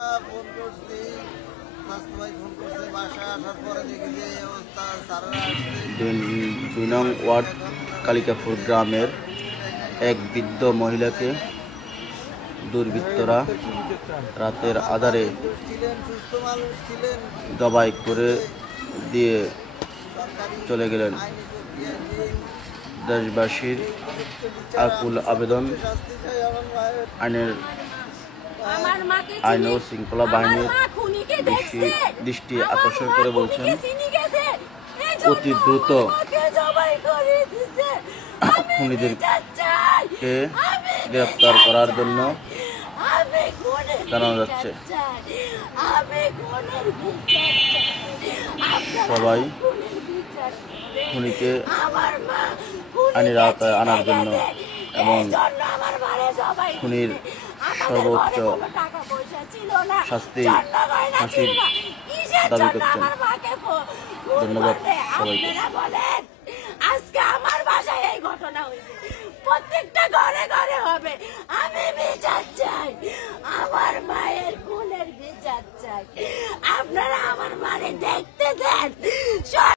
Phone করছি, স্বাস্থ্য ভাই ফোন করছে, বাসায় আসার পরে দেখি যে এই অবস্থা। স্যারেরা আসছে ২ নং ওয়ার্ড কালিকাপুর গ্রামের এক বৃদ্ধ মহিলাকে দুর্বৃত্তরা রাতের আধারে ছিলেন, সুস্থ মানুষ ছিলেন, জবাই করে দিয়ে চলে গেলেন। দেশবাসীর আকুল আবেদন, আইন ও শৃঙ্খলা বাহিনীর দৃষ্টি আকর্ষণ করে বলছেন অতি দ্রুত খুনিদেরকে গ্রেফতার করার জন্য জানানো যাচ্ছে। সবাই খুনিকে আইনের আওতায় আনার জন্য এবং খুনির সর্বোচ্চ শাস্তি ফাঁসির দাবি করছেন। ধন্যবাদ সবাইকে। আজকে আমার বাসায় এই ঘটনা হয়েছে, প্রত্যেকটা ঘরে ঘরে হবে। আমি বিচার চাই, আমার মায়ের খুনের বিচার চাই। আপনারা আমার মারে দেখতে দেন।